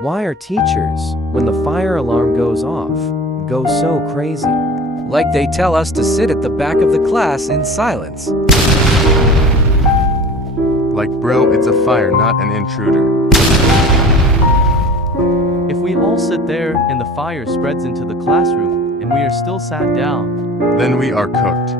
Why are teachers, when the fire alarm goes off, go so crazy? Like they tell us to sit at the back of the class in silence. Like, bro, it's a fire, not an intruder. If we all sit there and the fire spreads into the classroom and we are still sat down, Then we are cooked.